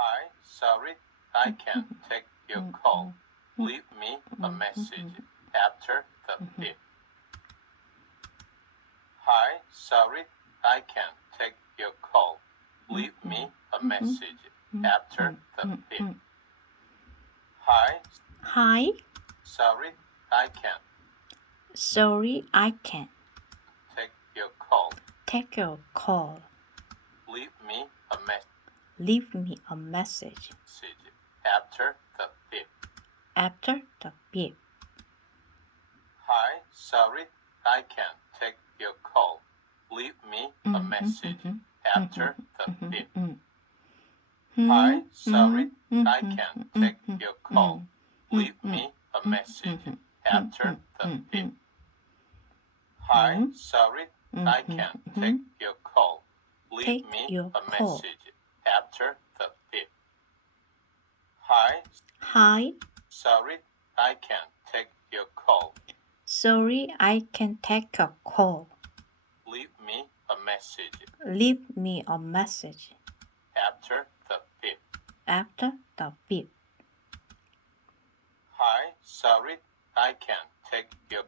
Hi, sorry, I can't take your call. Leave me a message after the beep. Hi, sorry, I can't take your call. Leave me a message after the beep. Hi, Hi, sorry, I can't sorry, I can't take your call. take your call. Leave me a Leave me a message message after the beep. after the beep. Hi, sorry, I can't take your call. Leave me a message after the beep. Hi, sorry, I can't take your call. Leave me a message after the beep. Hi, sorry, I can't take your call. Leave Take me your a call. message after the beep. Hi, Hi, sorry, I can't take your call. sorry, I can't take a call. Leave me a message Leave me a message after the beep. after the beep. Hi, sorry, I can't take your